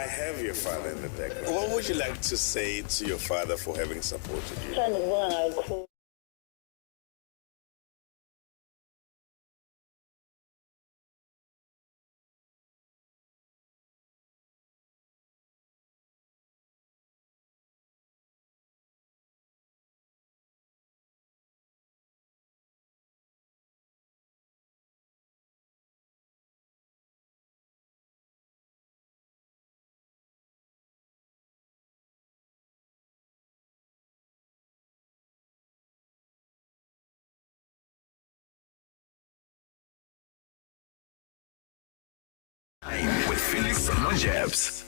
I have your father in the background. What would you like to say to your father for having supported you? Ngithanda ukubonga kakhulu. With Felix Monjabs.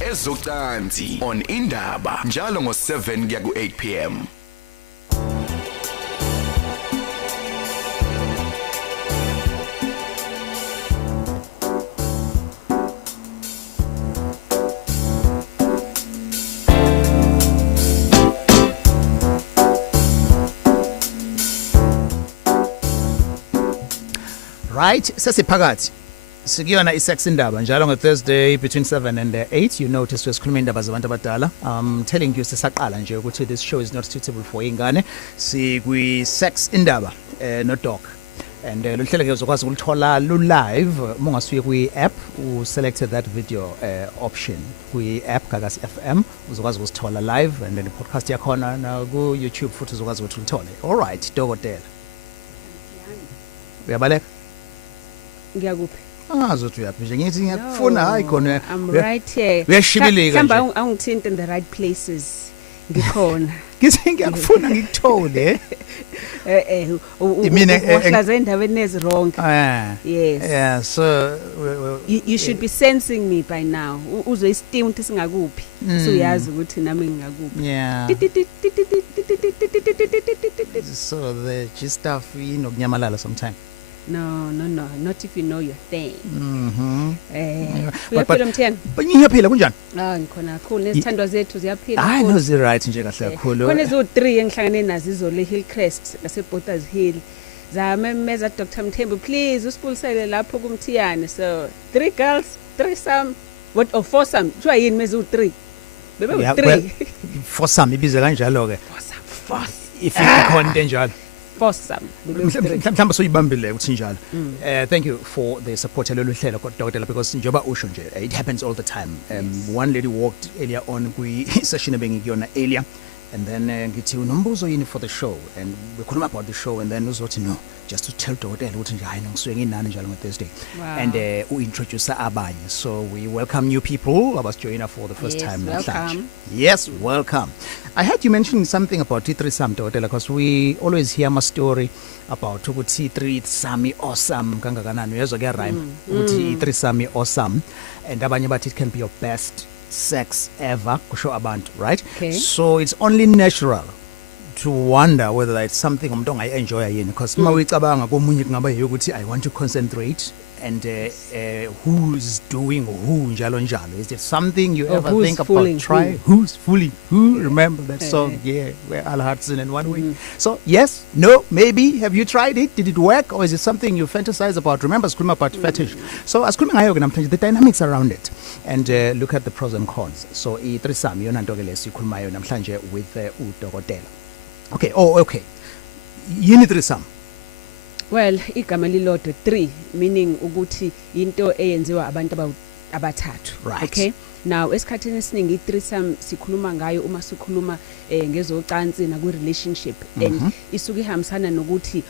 Ezocansi on Indaba njalo ngo-7 kuya ku-8 p.m. Right, sesiphakathi sikuyona isex indaba njalo ngeThursday between 7 and 8 you notice wesikhuluma indaba zabantu abadala. Telling you sisaqala nje ukuthi this show is not suitable for ingane. Sikwi sex indaba no doc. And lo hlelo ke uzokwazi ukulithola live mongasuye kwi app u selected that video option kwi app Gagas FM uzokwazi ukusithola live and then the podcast yakhona na ku YouTube futhi uzokwazi ukuthi ulithole. All right, dokotela. Uyabaleka? Ngiyakuphi? Angazothi uyaphi nje ngithi ngiyakufuna hayi khona. I'm right here. Uyashibilika nje. Hamba angithinta in the right places. Ngikhona. Ngithi ngiyakufuna ngikuthole. Mina wahlaza endaweni ezironke. Yes. Yeah, so you should be sensing me by now. Uzwe isteam ukuthi singakuphi. So uyazi ukuthi nami ngingakuphi. Yeah. So the gist stuff inokunyamalala sometime. No, not if you know your thing. Uyaphila Mthembu? Ngiyaphila kunjani? Ngikhona kakhulu nezithandwa zethu ziyaphila. I know zi right nje kahle kakhulu. Khona ezo3 engihlangane nazo izole Hillcrest ngase Borders Hill. Zamemeza Dr. Mthembu, please usipulisele lapho kumthiyane. So 3 girls, threesome, what or foursome? Kuthiwa yini meze u3? Bebe u3. Foursome ibize kanjalo ke. Foursome. If ikhona into enjalo. Foursome. Mhlawumbe soyibambile ukuthi njalo. Thank you for the support lolu hlelo kodokotela because njoba usho nje it happens all the time. One lady walked earlier on kwi session ebengikuyona earlier and then ngithi unombuzo yini for the show and we khuluma about the show and then uzothi no just to tell dokotela ukuthi nje hayi ngisuke nginani njalo ngo Thursday and introduce abanye, so we welcome new people abas joiner for the first time namhlanje. Yes, welcome. I heard you mentioning something about threesome dokotela because we always hear my story about ukuthi threesome awesome kangakanani uyezwa ke rhyme ukuthi threesome awesome and abanye bathi it can be your best sex ever kusho abantu, right? Okay. So it's only natural to wonder whether it's something umuntu ongayenjoya yini because uma uyicabanga komunye kungaba ukuthi I want to concentrate and who's doing who njalo njalo. Is it something you ever think about try who's fooling who? Remember that song? Yeah, where Al Hudson and one way. So yes, no, maybe have you tried it? Did it work or is it something you fantasize about? Remember scream about fetish. So as ngayo namhlanje the dynamics around it and look at the pros and cons. So threesome yona nto ke lesikhulumayo namhlanje with udokotela. Okay, okay. Yini threesome? Well, igama lilodwa 3 meaning ukuthi into eyenziwa abantu abathathu. Right. Okay. Now esikhathini esiningi threesome sikhuluma ngayo uma sikhuluma ngezocansi na ku relationship and isuke ihambisana nokuthi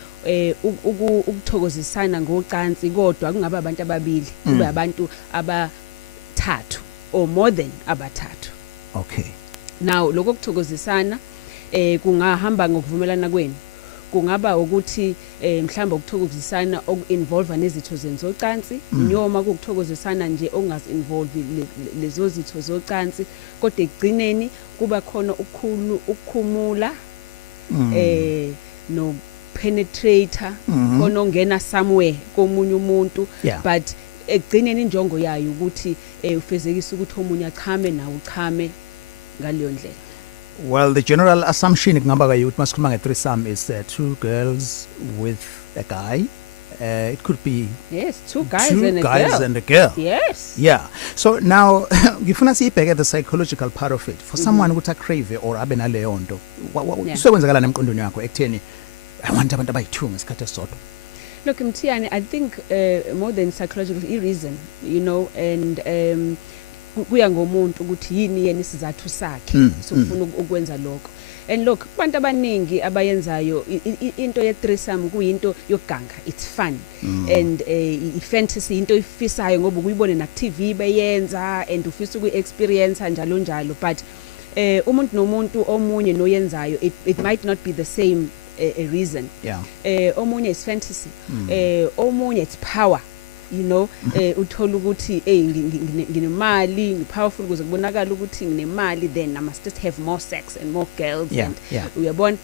ukuthokozisana ngocansi kodwa kungaba abantu ababili kube abantu abathathu or more than abathathu. Okay. Now lokho kuthokozisana kungahamba ngokuvumelana kwenu. Kungaba ukuthi mhlamba ukuthokozisana oku-involve nezitho zenzocansi noma ukuthokozisana nje ongazi involve lezo zitho zocansi kodwa egcineni kuba khona ukukhumula no penetrator khona ongena somewhere komunye umuntu but egcineni injongo yayo ukuthi ufezekisa ukuthi omunye achame nawe uchame ngaleyo ndlela. Well, the general assumption kungaba kayi ukuthi masikhuluma nge-threesome is 2 girls with a guy. It could be 2 guys and a girl. Yes. Yeah. So now ngifuna siyibheke the psychological part of it for someone ukuthi crave or abe naleyo nto. Usekwenzakala nemqondweni yakho ekutheni I want abantu abayi2 ngesikhathi esodwa. Look, Mthiyane, I think more than psychological reason, you know, and kuya ngomuntu ukuthi yini yena isizathu sakhe sokufuna ukwenza lokho. And look, abantu abaningi abayenzayo into ye threesome kuyinto yokuganga, it's fun and I fantasy into ifisayo ngoba ukuyibone na TV beyenza and ufisa ukuexperience njalo njalo, but umuntu nomuntu omunye noyenzayo it might not be the same a reason. Yeah. Omunye is fantasy, omunye it's power. you know uthola ukuthi nginemali ngipowerful ukuze kubonakala ukuthi nginemali, then I must just have more sex and more girls. And uyabona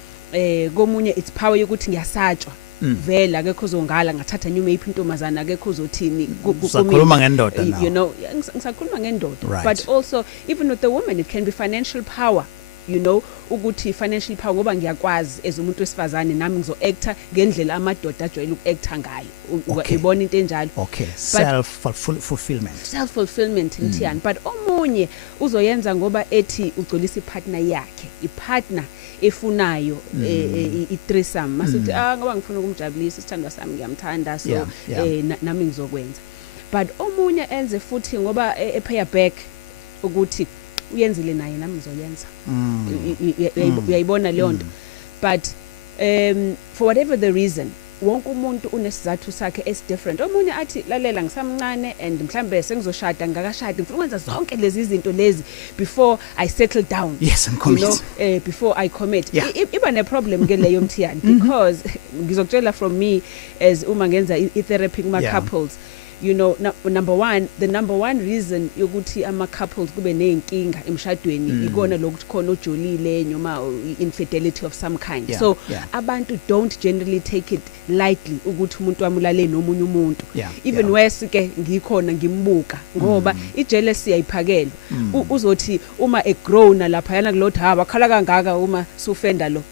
komunye it's power yokuthi ngiyasatshwa vela akekho uzongala ngathatha nyume iphintomazana akekho uzothini sakhuluma ngendoda now, you know ngisakhuluma ngendoda. Right. But also even with the woman it can be financial power, you know ukuthi financial power ngoba ngiyakwazi as umuntu wesifazane nami ngizo actor ngendlela amadoda ajwayele uku-actor ngayo. Okay. Ibona into enjalo. Okay, self fulfillment Mthiyani. But omunye uzoyenza ngoba ethi ugcolisa ipartner yakhe, ipartner efunayo i-threesome masithi ngoba ngifuna ukumjabulisa isithandwa sami ngiyamthanda so nami ngizokwenza. But omunye enze futhi ngoba epay back ukuthi uyenzile naye nami ngizoyenza. Uyayibona leyo nto. But for whatever the reason wonke umuntu unesizathu sakhe is different. Omunye athi lalela ngisamncane and mhlambe sengizoshada ngakashadi ngifuna ukwenza zonke lezi izinto lezi before I settle down. Yes, and commit. You know, before I commit. Iba ne problem ke leyo Mthiyani because ngizokutshela from me as uma ngenza i-therapy kuma couples. You know, the number one reason yokuthi ama couples kube nenkinga emshadweni ikona lokuthi khona ojolile noma infidelity of some kind. So abantu don't generally take it lightly ukuthi umuntu wamulale nomunye umuntu. Even worse ke ngikhona ngimbuka ngoba ijealousy ayiphakela. Uzothi uma a grown lapha yana kulothi wakhala kangaka uma sufenda lo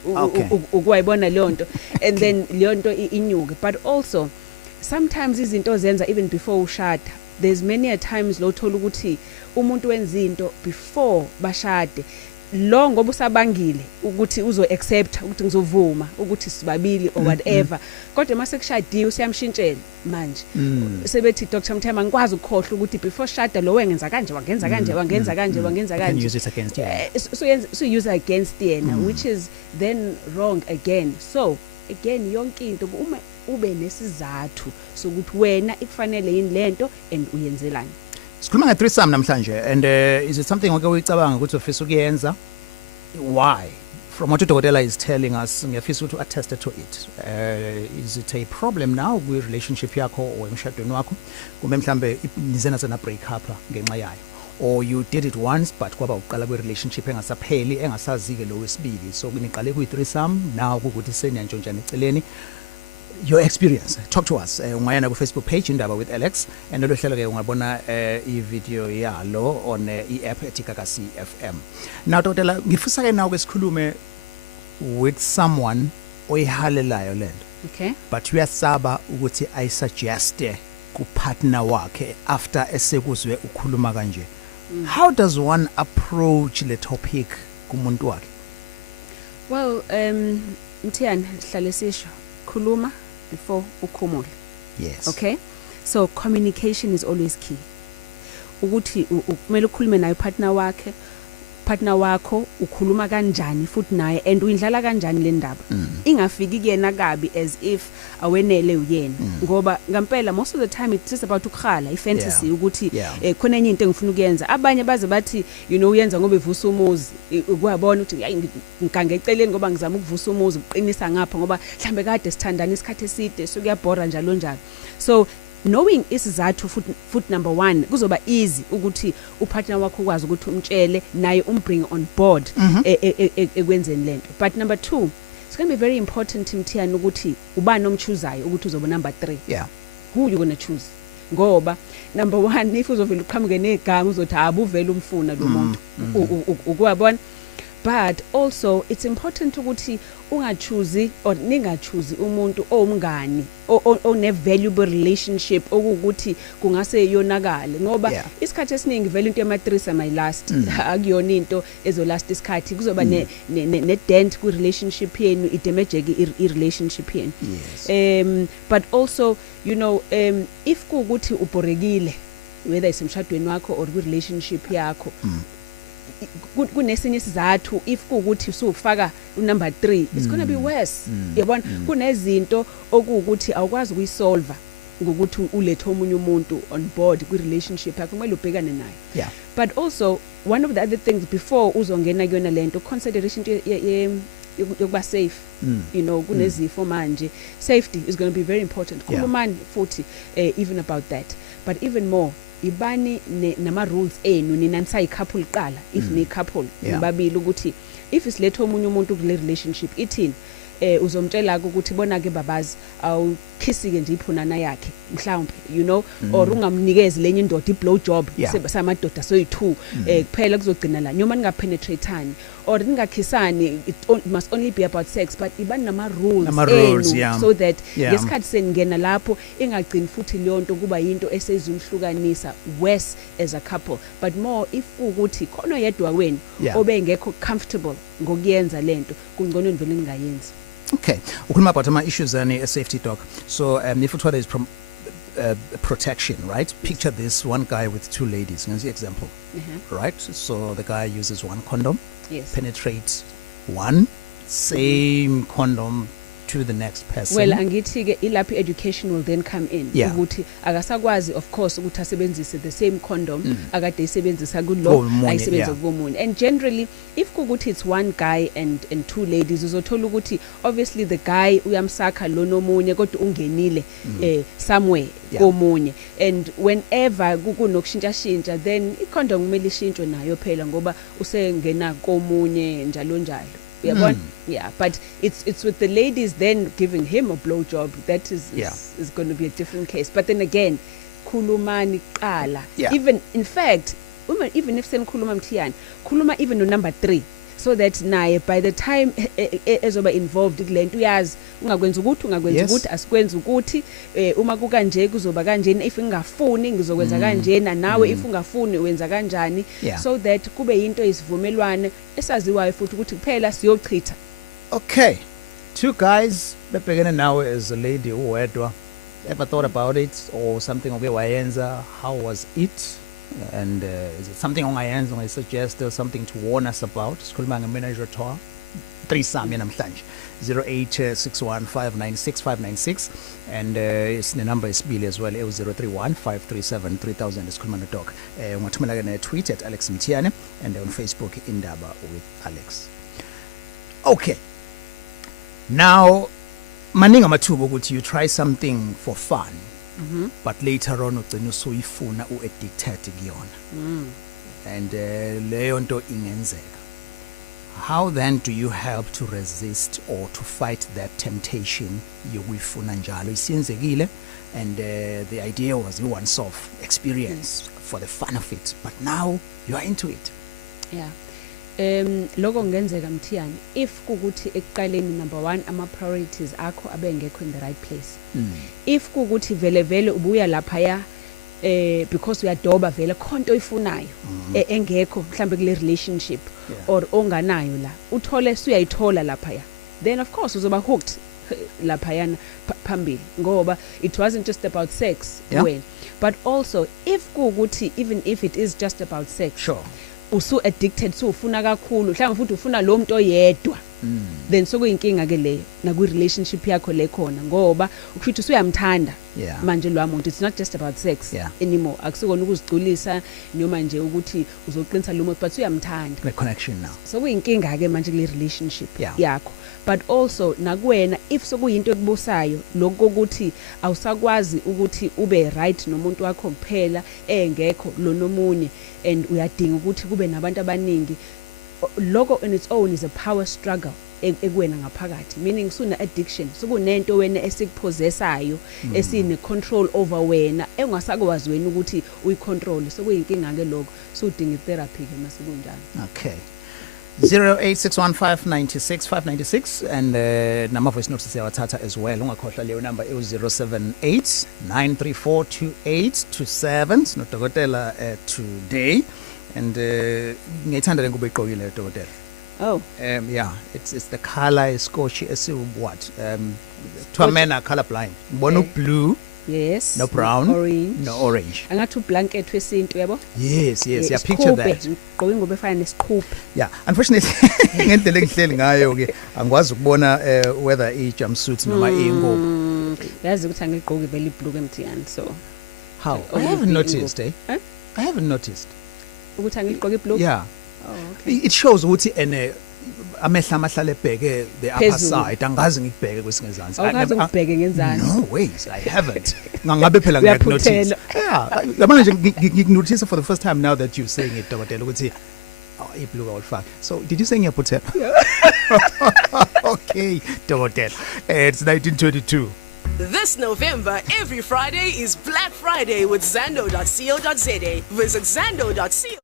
ukuwayibona leyo nto and then leyo nto inyuke. But also sometimes izinto zenza even before ushada. There's many a times lo thola ukuthi umuntu wenza into before bashade lo ngoba usabangile ukuthi uzo accept ukuthi ngizovuma ukuthi sibabili or whatever. Kodwa mase kushadiwe usiyamshintshela manje sebethi Dr. Mthembu ngikwazi ukukhohlwa ukuthi before shada lo wengenza kanje wangenza kanje wangenza kanje wangenza kanje. Can use it against you. So use against yena which is then wrong again. So again yonke into uma ube nesizathu sokuthi wena ikufanele yini lento and uyenzelani. Sikhuluma nge-threesome namhlanje and is it something oke uyicabanga ukuthi ufisa ukuyenza? Why? From what udokotela is telling us ngiyafisa ukuthi attest to it. Is it a problem now kwi relationship yakho or emshadweni wakho? Kumbe mhlambe nizena sena break up ngenxa yayo? Or you did it once but kwaba uqala kwe relationship engasapheli engasazike lo wesibili so kuniqale kuyi threesome now ukuthi seniyantshontsana eceleni. Your experience, talk to us. Ungayana ku Facebook page Indaba with Alex and lo hlelo ke ungabona i-video yalo on i-app etikakasi FM. Now Dr. ngifisa ke nawe sikhulume with someone oyihalelayo lento. Okay. But uyasaba ukuthi I suggest ku partner wakhe after esekuzwe ukhuluma kanje. How does one approach the topic kumuntu wakhe? Well, Mthiyani hlale sisho khuluma before ukhumule. Yes. Okay? So communication is always key. Ukuthi kumele ukhulume naye partner wakho ukhuluma kanjani futhi naye and uyidlala kanjani le ndaba. Ingafiki kuyena kabi as if awenele uyena ngoba ngempela most of the time it's just about ukukhala ifantasy ukuthi khona enye into engifuna ukuyenza. Abanye baze bathi you know uyenza ngoba evusa umuzi ukuyabona ukuthi hayi ngikange eceleni ngoba ngizama ukuvusa umuzi uqinisa ngapha ngoba mhlambe kade sithandana isikhathi eside so kuyabhora njalo njalo. So knowing isizathu foot number 1 kuzoba easy ukuthi upartner wakho ukwazi ukuthi umtshele naye umbring on board ekwenzeni lento. But number 2 it's going to be very important Mthiyani ukuthi ubani omchoosayo ukuthi uzoba number 3. Who you going to choose? Ngoba number 1 if uzovela uqhamuke negama uzothi abuvela umfuna lo muntu ukuyabona. But also it's important ukuthi ungachoose or ningachoose umuntu omngani one valuable relationship okuthi kungase yonakale ngoba isikhathi esiningi vele into yamatrisa my last akuyona into ezolast isikhathi kuzoba ne dent ku relationship yenu idamage i relationship yenu. But also you know if kuukuthi uborekile whether isemshadweni wakho or ku relationship yakho kunesinye isizathu if kuukuthi usufaka number 3 it's going to be worse. Yabona kunezinto okuukuthi awukwazi ukuyisolve ngokuthi ulethe omunye umuntu on board ku relationship yakho kumele ubhekane naye. But also one of the other things before uzongena kuyona lento consideration yokuba safe you know kunezifo manje safety is going to be very important khulumani futhi even about that but even more ibani nama rules enu nina nisa couple qala if ni couple nibabili ukuthi if isilethe omunye umuntu kule relationship ithini uzomtshela ukuthi bona ke babazi awukhisi ke nje iphunana yakhe mhlawumbe you know or ungamnikezi lenye indoda iblow job samadoda soyi2 kuphela kuzogcina la noma ningapenetrateani or ningakhisani it must only be about sex but ibani nama rules so that ngesikhathi seningena lapho ingagcini futhi leyo nto kuba into esezumhlukanisa worse as a couple but more if ukuthi khona yedwa wenu obengekho comfortable ngokuyenza lento kungcono nivele ningayenzi. Okay, ukhuluma about ama issues and safety doc. So if there is protection, right? Picture this one guy with two ladies. Here's the example, right? So the guy uses one condom, penetrates one, same condom to the next person. Well, angithi ke ilaphi education will then come in ukuthi akasakwazi of course ukuthi asebenzise the same condom akade isebenzisa kulo ayisebenza komunye and generally if kukuthi it's one guy and two ladies uzothola ukuthi obviously the guy uyamsakha lo nomunye kodwa ungenile somewhere komunye and whenever kunokushintsha shintsha then icondom kumele ishintshwe nayo phela ngoba usengena komunye njalo njalo. But it's with the ladies then giving him a blowjob that is going to be a different case. But then again, khulumani qala. Even in fact, even if senikhuluma mthiyani, khuluma even no number 3 so that naye by the time ezoba involved kulento uyazi ungakwenza ukuthi asikwenza ukuthi uma kukanje kuzoba kanjeni if ngingafuni ngizokwenza kanjena nawe if ungafuni wenza kanjani so that kube into isivumelwane esaziwayo futhi ukuthi kuphela siyochitha. Okay, two guys bebhekene nawe as a lady uwedwa, ever thought about it or something oke wayenza? How was it? And is it something ongayenza ongayisuggest or something to warn us about? Sikhuluma nge-manager tour Threesome namhlanje 0861596596 and isine number isibili as well 03153733000 isikhuluma nodoc ungathumela ke ne-tweet at Alex Mthiyane and on Facebook Indaba with Alex. Okay, now maningi amathuba ukuthi you try something for fun but later on ugcina usuyifuna uaddicted kuyona and leyo nto ingenzeka. How then do you help to resist or to fight that temptation yokuyifuna njalo isiyenzekile and the idea was you once off experience for the fun of it but now you are into it? Lokho ngenzeka Mthiyani if kukuthi ekuqaleni number 1 ama priorities akho abengekho in the right place. If kukuthi vele ubuya lapha ya because uyadoba vele khonto oyifunayo engekho mhlambe kule relationship or onganayo la uthole usuyayithola lapha ya then of course uzoba hooked lapha yana phambili ngoba it wasn't just about sex when but also if kukuthi even if it is just about sex usu addicted so ufuna kakhulu mhlawumbe futhi ufuna lo muntu oyedwa then sokuyinkinga ke leyo na ku relationship yakho le khona ngoba ukufithu usuyamthanda manje lo muntu it's not just about sex anymore akusikona ukuzigculisa noma nje ukuthi uzoqinisa lo muntu but uyamthanda the connection now sokuyinkinga ke manje kule relationship yakho but also nakuwena if sokuyinto ekubusayo lokho ukuthi awusakwazi ukuthi ube right nomuntu wakho kuphela engekho lo nomunye and uyadinga ukuthi kube nabantu abaningi lokho in its own is a power struggle ekuwena ngaphakathi meaning suna addiction sokunento wena esikuphosesayo esine control over wena engasakwazi wena ukuthi uyicontrol sokuyinkinga ke lokho so udinga therapy ke masikunjani. Okay, 0861596596 and nama voice notes siyawathatha as well ungakhohlwa leyo number 0789342827 sinodokotela today and ngithanda le ngubo eqokile dokotela. It's the color is scotch as what to men are color blind ngibona blue no brown no orange angathi blanket wesintu yabo yes yeah picture that gqoka ingobe efana nesiqhuphe unfortunately ngendlela engihleli ngayo ke angikwazi ukubona whether i jumpsuit noma ingobo yazi ukuthi angigqoki vele blue eMthiyani so how I haven't noticed I haven't noticed ukuthi angigqoki blue okay it shows ukuthi amehla amahlale ebheke the upper Phezulu. side angazi ngikubheke kwesingezansi. Awukaze ukubheke ngenzansi. No ways, I haven't. Ngabe phela ngiyaknotice. Uyaphuthela. Yeah, yabona nje ngiknotice for the first time now that you're saying it dokotela ukuthi ibhluka ulifaka. So did you say ngiyaphuthela? Okay, dokotela. It's 1922. This November, every Friday is Black Friday with Zando.co.za. Visit Zando.co.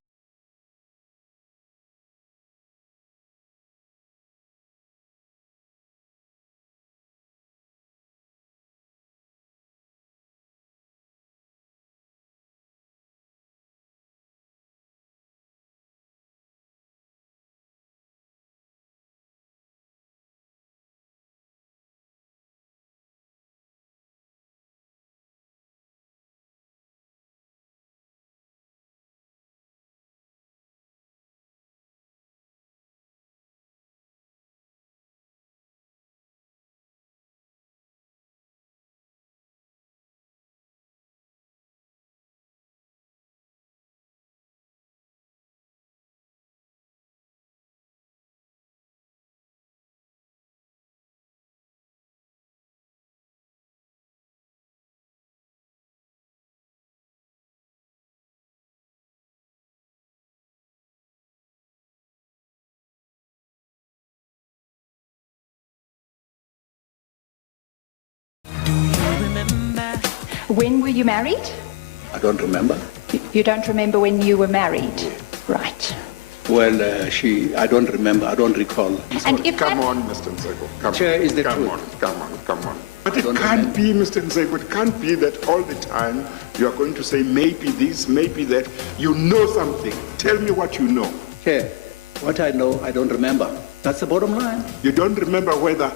When were you married? I don't remember. You don't remember when you were married? Right. Well, I don't remember. I don't recall. And if Come that- on, Mr. Nseko. Come Chair, on. is the Come truth. on. Come on. But it don't can't be, Mr. Nseko. It can't be that all the time you are going to say maybe this, maybe that. You know something. Tell me what you know. Chair, what I know, I don't remember. That's the bottom line. You don't remember whether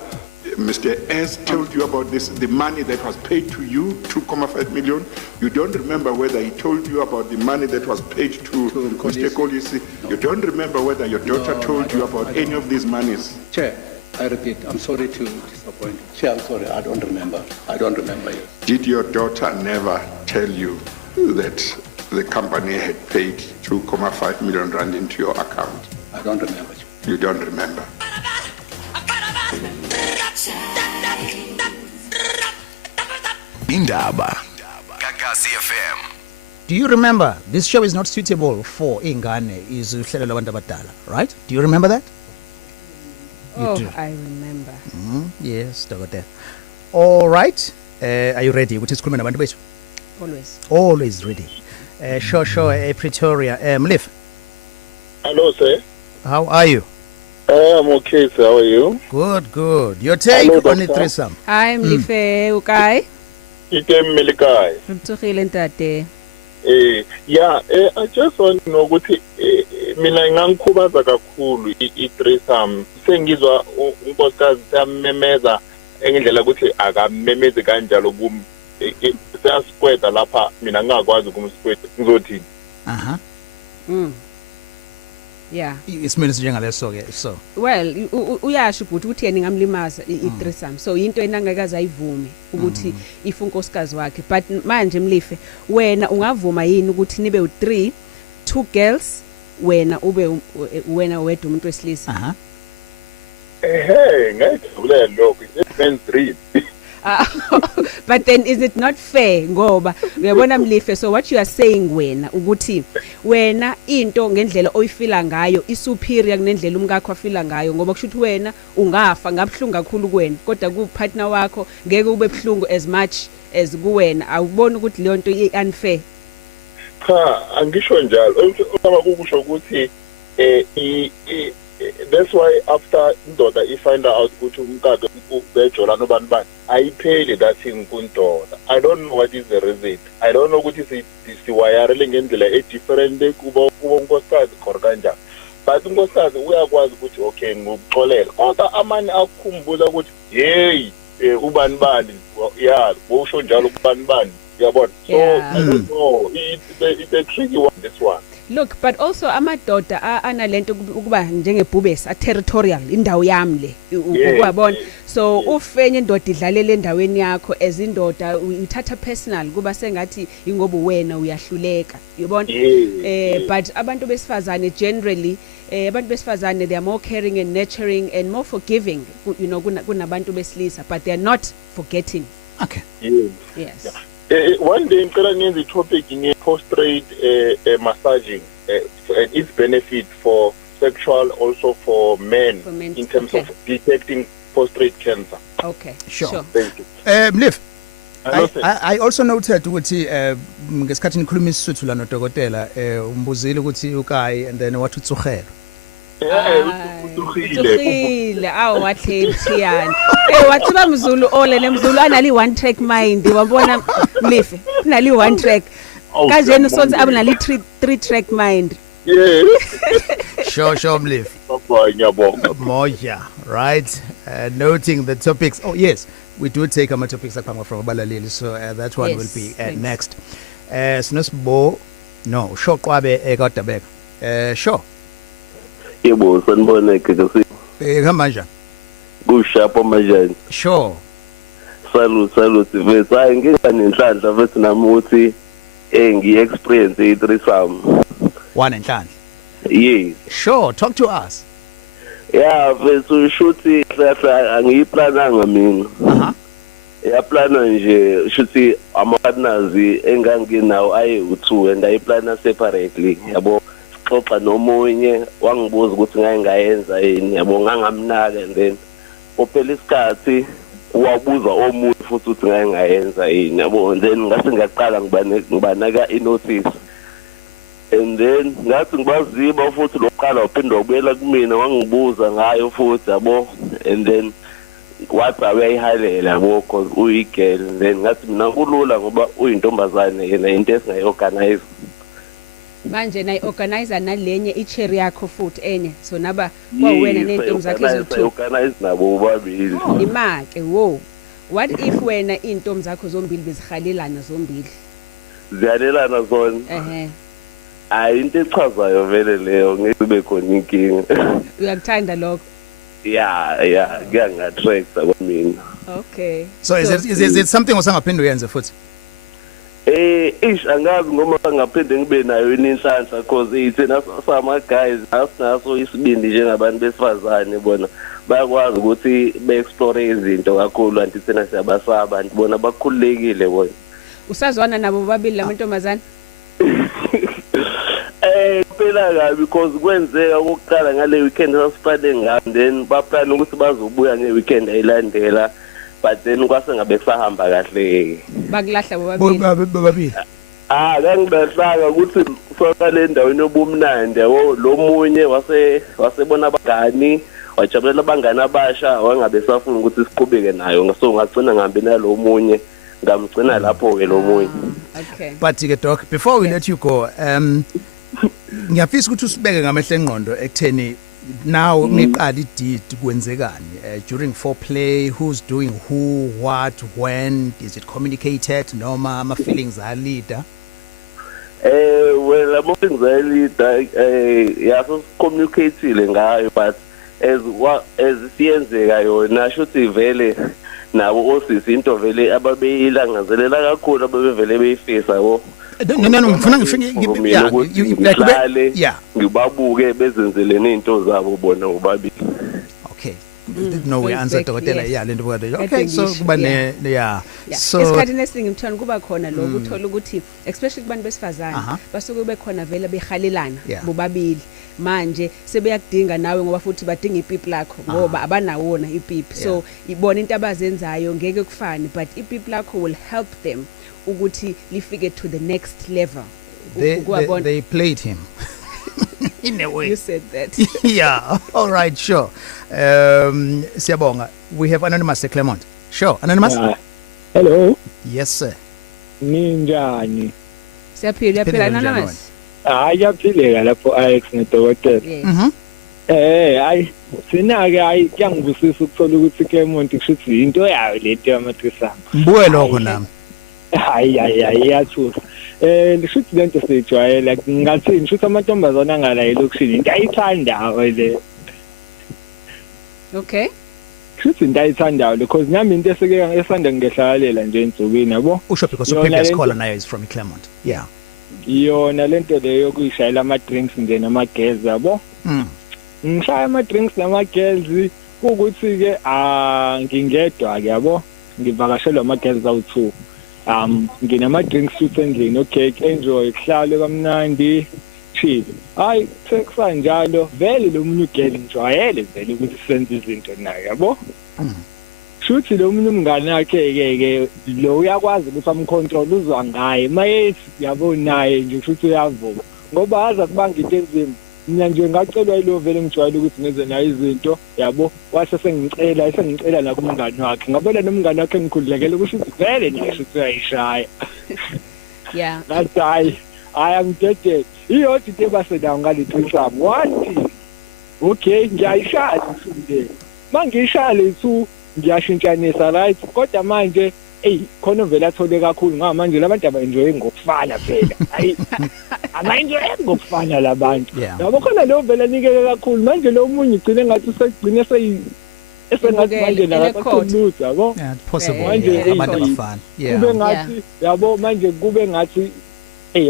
Mr. S told you about this, the money that was paid to you, 2.5 million. You don't remember whether he told you about the money that was paid to Mr. Kolisi. You don't remember whether your daughter told you about any of these monies. Chair, I repeat, I'm sorry to disappoint you. Chair, I'm sorry, I don't remember. I don't remember you. Did your daughter never tell you that the company had paid 2.5 million rand into your account? I don't remember you. You don't remember. Indaba. Gagasi FM. Do you remember this show is not suitable for ingane is uhlelo labantu abadala, right? Do you remember that? Oh, do. I remember. Yes, dokotela. All right. Are you ready? Ukuthi sikhulume nabantu bethu? Always. Always ready. Sure, Pretoria. Mlif, Hello, sir. how are you? I'm okay, sir. How are you? Good. Your take Hello, on the doctor. threesome. Hi Mlife, okay? Ike Milikai. Mtsukile ntate. I just want to know ukuthi mina ngangikhubaza kakhulu i-threesome. Sengizwa unkosikazi samemeza engendlela ukuthi akamemezi kanjalo kum siyasikweda lapha mina ngingakwazi ukumsikweda ngizothini. Yeah. Isimene njengaleso ke so. Well, uyasho ukuthi yena ngamlimaza i-threesome. So into enangakaze ayivume ukuthi if unkosikazi wakhe. But manje Mlife, wena ungavuma yini ukuthi nibe u3, 2 girls, wena ube wena wedwa umuntu wesilisa? Ngayijabule lokho. It means 3. But then is it not fair ngoba uyabona Mlife, so what you are saying wena ukuthi wena into ngendlela oyifila ngayo isuperior kunendlela umkakho afila ngayo ngoba kusho ukuthi wena ungafa ngabhlungu kakhulu kuwena kodwa ku partner wakho ngeke ube bhlungu as much as kuwena. Awuboni ukuthi leyo nto i-unfair? Cha, angisho njalo. Uma kukusho ukuthi that's why after indoda find out ukuthi umkakhe ubejola nobani bani ayipheli that thing kundoda. I don't know what is the reason. I don't know ukuthi siwayarele ngendlela different kuba unkosikazi khona kanjani. But unkosikazi uyakwazi ukuthi okay ngokuxolela kodwa amanye akukhumbuza ukuthi hey ubani bani yeah usho njalo ubani bani yabona. So I don't know, it's a tricky one, this one. Look, but also amadoda analento ukuba njengebhubesi a territorial indawo yami le ukwabona. So ufenye indoda idlalela endaweni yakho as indoda uthatha personal kuba sengathi ingoba wena uyahluleka. Yibona? But abantu besifazane generally abantu besifazane they are more caring and nurturing and more forgiving, you know, kunabantu besilisa, but they are not forgetting. Okay. Yes. One day ngicela ngenze topic post-trade massaging and its benefit for sexual also for men in terms of detecting post-trade cancer. Okay. Sure. Thank you. Mliv, I also noted ukuthi ngesikhathi nikhuluma isisuthu la nodokotela umbuzile ukuthi ukai and then wathi utsukhela. Ukhile wathi yani wathi bamzulu ole nemzulu anali one track mind wabona Mlive nali one track kanjeni usonke abunali three track mind. Sure Mliv. Moya, right? Noting the topics. Oh yes, we do take our topics from abalaleli, so that one will be next. Sinosbo no shoqwabe eKwaDabeka. Sure. Yebo sanibona ke Kamanja. Kushapha majani. Sure. Salute mfethu. Hayi nginganenhlanhla mfethu nami uthi ngi-experience i-threesome. One enhlanhla. Yes. Sure, talk to us. Yeah, mfethu shuthi angiyiplananga mina. Yaplana nje shuthi ama-partners enganginawo aye u2 and ayiplana separately yabo. Xoxa nomunye wangibuza ukuthi ngayenza yini yabo ngangamnaka and then uphela isikhathi wabuza omunye futhi ukuthi ngayenza yini yabo and then ngase ngaqala ngibanaka inotice and then ngathi ngibaziba futhi loqala uphinde ubuyela kumina wangibuza ngayo futhi yabo and then wathi ayihalela yabo because uyigirl and then ngathi mina kulula ngoba uyintombazane yena into esingayorganize manje nayi organizer nalenye icherry yakho futhi enye so naba kwawena nentombi zakhe ezo2 organize nabo bobabili imake what if wena intombi zakho zombili bezihalelana zombili ziyalelana zona hayi into echazayo vele leyo ngeke khona inkinga uyakuthanda lokho yeah ngiyangatrakta kwamina okay so is it something osangaphinde uyenze futhi angazi ngoma ngaphinde ngibe nayo inhlanhla because ithena sama guys asinaso isibindi njengabantu besifazane bona bayakwazi ukuthi beexplore izinto kakhulu anti thina siyabasaba anti bona bakhululekile bona usazwana nabo babili lamantombazane phela kabi because kwenzeka ukuqala ngale weekend sasipade ngam then baplan ukuthi bazobuya ngeweekend ayilandela but then kwase ngabe kusahamba kahle bakulahla bobabili kangibahlanga ukuthi soqale endaweni obumnandi yabo lo munye wasebona abangani wajabulela abangani abasha wangabe safuna ukuthi siqhubeke nayo ngaso ngagcina ngihambe nalo munye ngamgcina lapho ke lo munye okay but ke doc before we let you go ngiyafisa ukuthi usibeke ngamehlo engqondo ekutheni now niqala ideed kwenzekani during foreplay, who's doing who, what, when, is it communicated noma ama feelings are leader? Well, ama feelings are leader yaso communicatile ngayo but as siyenzeka yona shothi vele nabo osisi into vele ababeyilangazelela kakhulu ababevele beyifisa yabo no ngifuna ngibabuke bezenzelene into zabo bona ubabili okay no way answer dokotela lento bukade okay so kuba ne so esikhathini esiningi mthana kuba khona lokho uthola ukuthi especially kubantu besifazane basuke bekhona vele behalelana bobabili manje sebeyakudinga nawe ngoba futhi badinga ipipi lakho ngoba abanawona ipipi so ibona into abazenzayo ngeke kufane but ipipi lakho will help them ukuthi lifike to the next level. They played him in a way. You said that. Yeah, all right, sure. Siyabonga, we have Anonymous Clement. Sure, Anonymous. Hello. Yes, sir. Ninjani? Siyaphila Anonymous. Ayaphileka lapho Alex ngedokotela. Hayi sinake kuyangibusisa ukuthola ukuthi Clement kushuthi into yayo lento yamathrisam. Mbuye lokho nami. Hayi iyathusa. Shuthi lento sejwayela ngathi shuthi amantombazana angala elokushini into ayithandayo le. Okay. Shuthi into ayithandayo because nami into esanda ngehlalela nje insukini yabo. Usho because the previous caller nayo is from Claremont. Yeah. Yona lento leyo kuyishayela ama drinks nje nama girls yabo. Ngishaya ama drinks nama girls ukuthi ke ngingedwa ke yabo. Ngivakashelwa ama girls awu2. Nginama drinks futhi endlini okay enjoy kuhlale kamnandi chill hayi sekusanjalo vele lo munye girl enjoyele vele ukuthi senze izinto naye yabo shuthi lo munye umngane wakhe ke lo uyakwazi ukuthi amcontrol uzwa ngaye mayethi yabo naye nje futhi uyavuma ngoba aza kubanga into enzima mina nje ngacelwa ilo vele ngijwayele ukuthi ngenze nayo izinto yabo wase sengicela la kumngane wakhe ngabona nomngane wakhe ngikhululekele ukuthi vele nje futhi uyayishaya yeah that's I am dead iyodwa into ebasedayo ngalithusamu wathi okay ngiyayishaya futhi mangishaya lethu ngiyashintshanisa right kodwa manje khona vele athole kakhulu ngamanje labantu abaenjoy ngokufana phela hayi abaenjoy ngokufana labantu yabo khona lo vele nikeke kakhulu manje lo munye ugcine ngathi usegcine esengathi manje nakakhuluza yabo possible manje abantu abafana kube ngathi yabo manje kube ngathi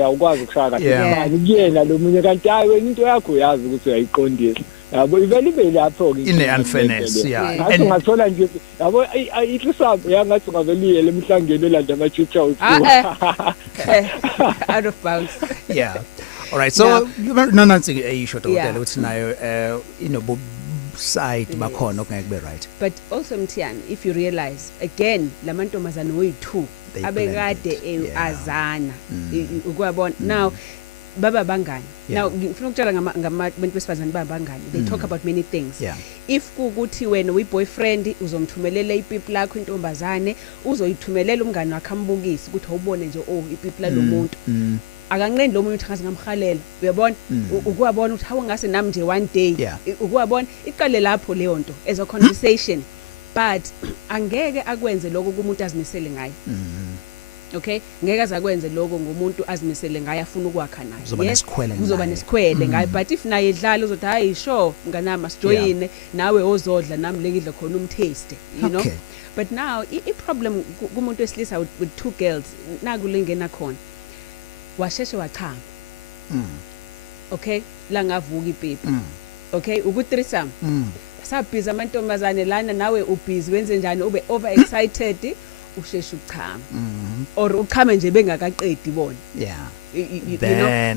awukwazi ukushaya kahle kuyena lo munye kanti hayi wena into yakho uyazi ukuthi uyayiqondisa yabo ivele lapho ke in unfairness ngathi ngathola nje yabo iThreesomes yangathi ngavele lemhlangene olanda ama chicha out of bounds all right so nanansi eyisho dokotela uthi nayo side bakhona okungeke kube right but also Mthiyani if you realize again lamantombazana oyi2 abekade azana ukuyabona now baba bangani now ngifuna ukutshela ngabantu besifazane babangani they talk about many things if kukuthi wena uyiboyfriend uzomthumelela ipipi lakho intombazane uzoyithumelela umngane wakhe ambukise ukuthi awubone nje ipipi la lo muntu akanqeni lo muntu uthangaza ngamhalela uyabona ukuyabona ukuthi hawo ngase nami nje one day ukuyabona iqale lapho leyo nto as a conversation but angeke akwenze lokho kumuntu azimisele ngaye okay ngeke azakwenze lokho ngomuntu azimisele ngaye afuna ukwakha naye uzoba nesikhwele ngaye but if naye edlala uzothi hayi sure nganama sijoyine nawe ozodla nami lekidla khona umtaste you know but now I problem kumuntu wesilisa with two girls nakulengena khona washeshe wachama okay la ngavuka ipipi okay uku-threesome sabhiza amantombazane lana nawe ubhizi wenze njani ube over excited usheshe uchama or uchame nje bengakaqedi bona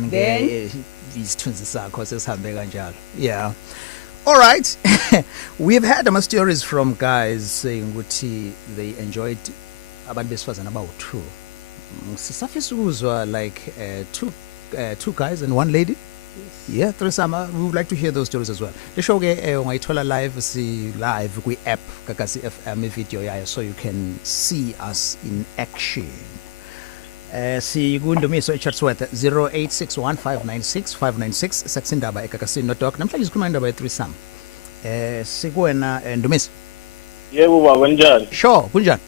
then isithunzi sakho sesihambe kanjalo all right we've had some stories from guys saying ukuthi they enjoyed abantu besifazana abawu2 sisafisa ukuzwa like two guys and one lady Threesome we would like to hear those stories as well the show ke ungayithola live live kwi app Gagasi FM video yayo so you can see us in action si kundumiso eChatsworth 0861596596 sakusindaba eGagasi no doc namhlanje sikhuluma indaba yeThreesome sikuwena Ndumiso yebo baba njani sure kunjani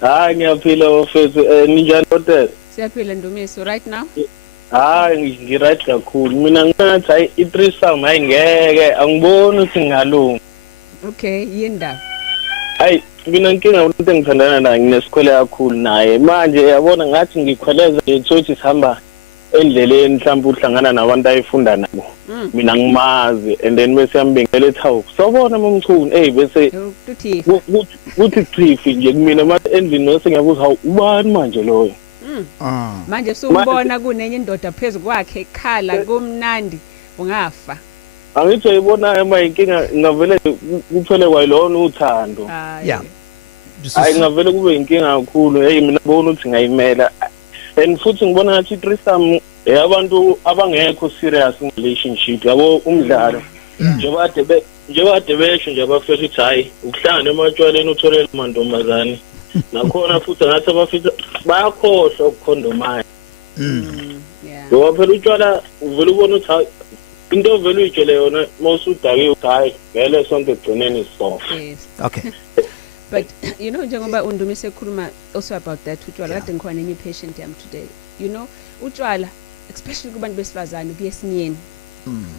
hayi ngiyaphila ofethu ninjani hotel siyaphila Ndumiso right now hayi ngiright kakhulu mina ngathi hayi iThreesome hayi ngeke angiboni ukuthi ngalunga okay yindaba hayi mina inkinga umuntu engithandana naye nginesikhwele kakhulu naye manje yabona ngathi ngikhweleza ethothi sihamba endleleni mhlawumbe uhlangana nabantu ayifunda nabo mina ngimazi and then bese yambengele ethawu sobona momchuni bese kuthi chifi nje kumina manje endlini bese ngiyabuza hawu ubani manje loyo manje sumbona kunenye indoda phezulu kwakhe ekhala kumnandi ungafa angithi uyibona inkinga ngavele kuphele kwayilona uthando hayi ngavele kube inkinga kakhulu mina bona ukuthi ngayimela and futhi ngibona ngathi iThreesome abantu abangekho serious in relationship yabo umdlalo njengoba besho nje abafisa ukuthi hayi ukuhlangana ematshwaleni utholela amantombazane nakhona futhi ngathi abafisa bayakhohlwa ukukhondomaya ngoba phela utshwala uvela ubona ukuthi into vele uyitshele yona mawusudake hayi vele sonke egcineni soft okay but you know njengoba Ndumiso ekhuluma also about that utshwala kade ngikhona nenye patient yami today you know utshwala especially kubantu besifazane kuyesinyeni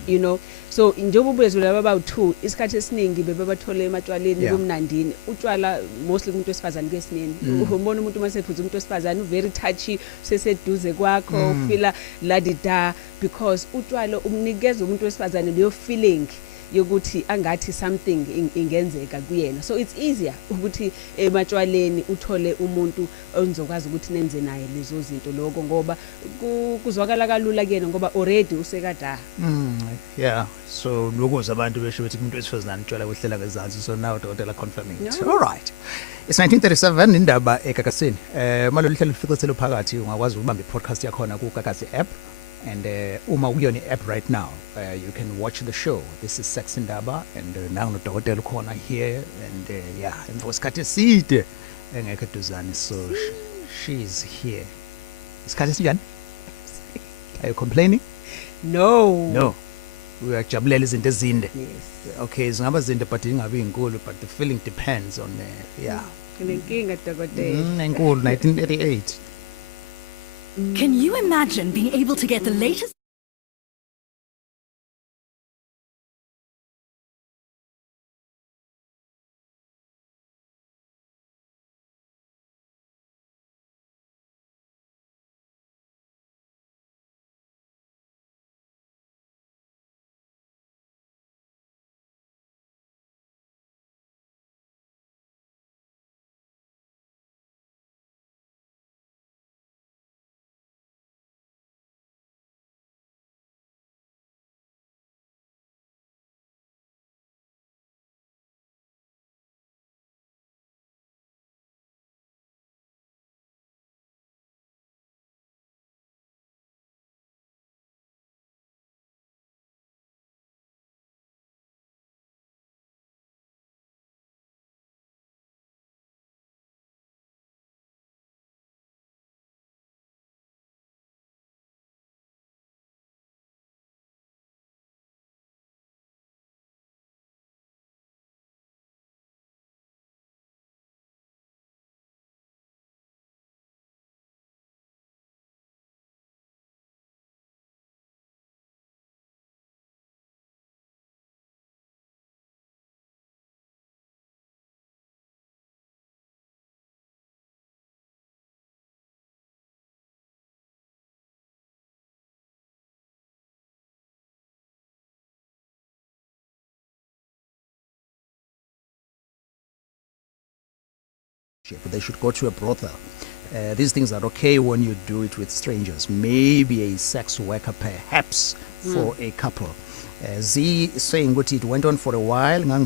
you know so njengoba ubezula baba2 isikhathi esiningi bebathole ematshwaleni kumnandini utshwala mostly kumuntu wesifazane kuyesinyeni ubona umuntu masephuza umuntu wesifazane very touchy seseduze kwakho ufila ladida because utshwala umnikeza umuntu wesifazane leyo feeling yokuthi angathi something ingenzeka kuyena so it's easier ukuthi ematshwaleni uthole umuntu onizokwazi ukuthi nenze naye lezo zinto lokho ngoba kuzwakala kalula kuyena ngoba already usekada yeah so lokuza abantu besho ukuthi umuntu wesifazane utshwala kwehlela ngezansi so now dokotela confirming it all right it's 1937 indaba ekakasini malo lihlelo lifikiselo phakathi ungakwazi ukubamba i-podcast yakhona ku Kakasi app and uma uyona app right now you can watch the show. This is Sex Indaba and now no dokotela khona here and yeah emfosikhathi eside engekho duzane so she's here. Isikhathi sinjani? Are you complaining? No uyajabulela izinto ezinde. Yes. Okay zingaba zinde but ingabi inkulu but the feeling depends on yeah kunenkinga dokotela enkulu 1988. Can you imagine being able to get the latest? They should go to a brothel. These things are okay when you do it with strangers. Maybe a sex worker, perhaps, for a couple. Z saying what it went on for a while. Knowing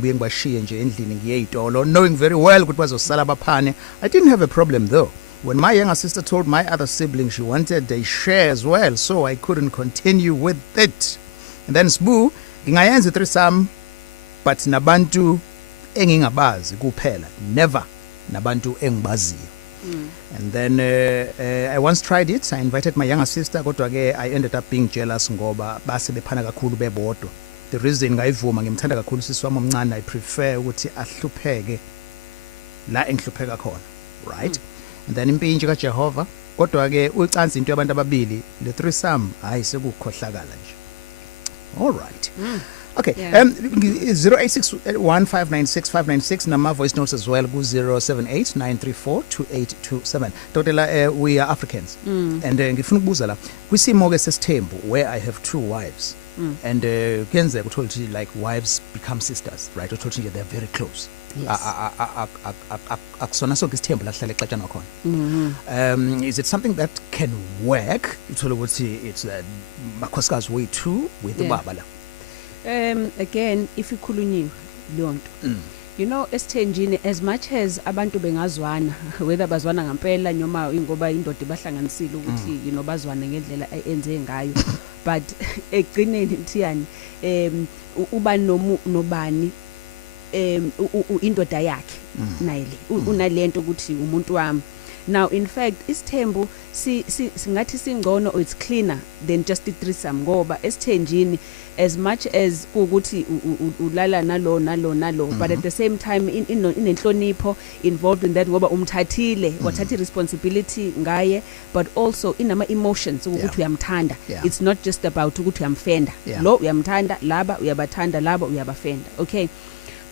very well what was Salabapane. I didn't have a problem though. When my younger sister told my other sibling she wanted a share as well, so I couldn't continue with it. And then Sbu, ngingayenza threesome, but nabantu engingabazi kuphela. Never. Nabantu engibaziyo. And then I once tried it. I invited my younger sister kodwa ke I ended up being jealous ngoba base bephana kakhulu bebodwa. The reason ngayivuma ngimthanda kakhulu sisi wami omncane I prefer ukuthi ahlupheke la engihlupheka khona, right? And then impinje kaJehova kodwa ke ucansi into yabantu ababili le threesome hayi sekukhohlakala nje. All right. Okay, 0861596596 nama voice notes as well ku 0789342827. Totela we are Africans and ngifuna ukubuza la kwisimo ke sesithembu where I have two wives and kuyenzeka uthola ukuthi like wives become sisters, right? Uthola ukuthi they're very close. Akusona sonke isithembu la hlala exatshana khona. Is it something that can work? Uthola ukuthi it's makhosikazi way too with ubaba la. Again if ikhulunyiwe lonto you know esithenjini as much as abantu bengazwana whether bazwana ngempela noma ingoba indoda ibahlanganisile ukuthi you know bazwana ngendlela enze ngayo but egcineni mthiyani uba nobani indoda yakhe nayile unalento ukuthi umuntu wami Now in fact Mthembu singathi singcono, or it's cleaner than just the threesome ngoba esithenjini, as much as ukuthi ulala nalo but at the same time inenhlonipho involved in that ngoba umthathile wathatha responsibility ngaye, but also inama emotions ukuthi uyamthanda. It's not just about ukuthi uyamfenda, lo uyamthanda, laba uyabathanda, laba uyabafenda. Okay,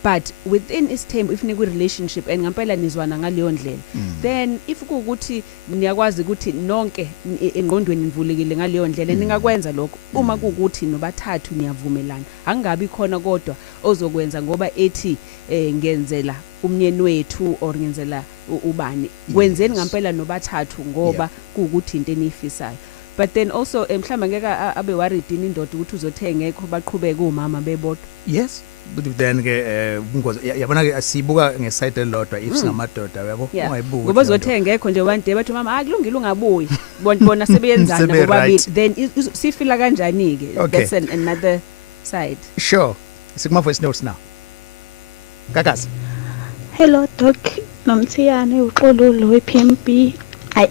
but within Mthembu if nikwi relationship and ngampela nizwana ngaleyo ndlela, then if ukuthi niyakwazi ukuthi nonke engqondweni nivulekile ngaleyo ndlela ningakwenza lokho. Uma kuukuthi nobathathu niyavumelana, angabi khona kodwa ozokwenza ngoba ethi ngenzela umnyeni wethu or ngenzela ubani. Kwenzeni ngampela nobathathu ngoba kuukuthi into enifisayo. But then also mhlamba ngeke abe worried indoda ukuthi uzothenga ekho baqhubeke umama bebodwa. Yes, but then ke ubungozi yabona ke asibuka ngeside elodwa if singamadoda yabo ungayibuka ngoba uzothenga ekho nje one day bathi mama akulungile ungabuyi bona sebeyenzana bobabili, then sifila kanjani ke? That's another side. Sure, sikuma voice notes now. Kakasi. Hello Doc, nomthiyane uxololo wePMB.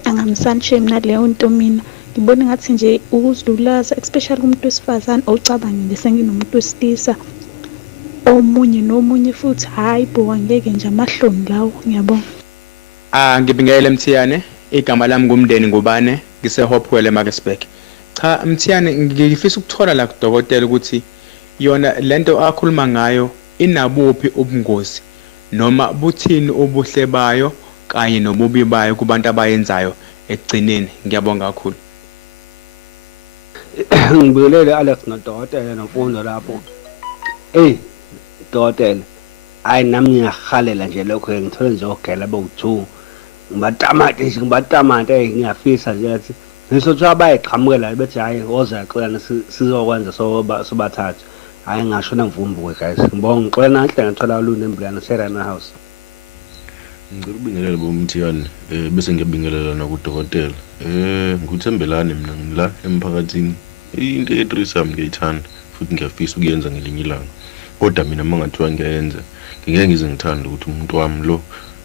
Angamsanshame naleyo nto mina. Ngibona ngathi nje ukuzidlulaza especially kumuntu wesifazane ocabangile senginomuntu wesilisa omunye nomunye futhi hayi bo angeke nje amahloni lawo. Ngiyabonga. Ngibingele Mthiyane, igama lami ngumndeni ngubane, ngise Hopewell eMarketsburg. Cha Mthiyane, ngifisa ukuthola la kudokotela ukuthi yona lento akhuluma ngayo inabuphi ubungozi noma buthini ubuhle bayo kanye nobubi bayo kubantu abayenzayo ekugcineni. Ngiyabonga kakhulu. Ngibulele Alex nodokotela nomfundo lapho. Dokotela, hayi nami ngiyahalela nje lokho ngithola nje ogela bowu2. Ngibatamati ngiyafisa nje ukuthi ngisothi abayiqhamukela bethi hayi woza yaxolana sizokwenza sobathathu. Hayi ngashona ngivumbuke guys. Ngibonga ngixola nahle ngathola uluntu embulana Serena House. Ngicela ubingelela boMthiyane bese ngiyabingelela na kudokotela. Ngikuthembelane mina ngila emphakathini. Into ye-threesome ngiyithanda futhi ngiyafisa ukuyenza ngelinye ilanga. Kodwa mina mangathiwa ngiyenza ngeke ngize ngithanda ukuthi umuntu wami lo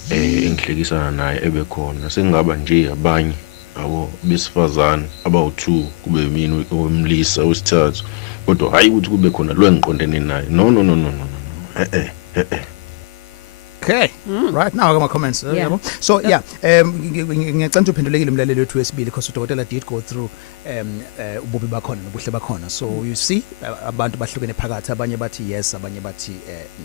engihlekisana naye ebe khona. Sengaba nje abanye abo besifazane abawu2 kube mina omlisa wesithathu. Kodwa hayi ukuthi kube khona lo engiqondene naye. No. Okay, right now my comments. So ngiyacela uphendulekile umlaleli wethu wesibili because udokotela did go through ububi bakhona nobuhle bakhona. So you see abantu bahlukene phakathi, abanye bathi yes, abanye bathi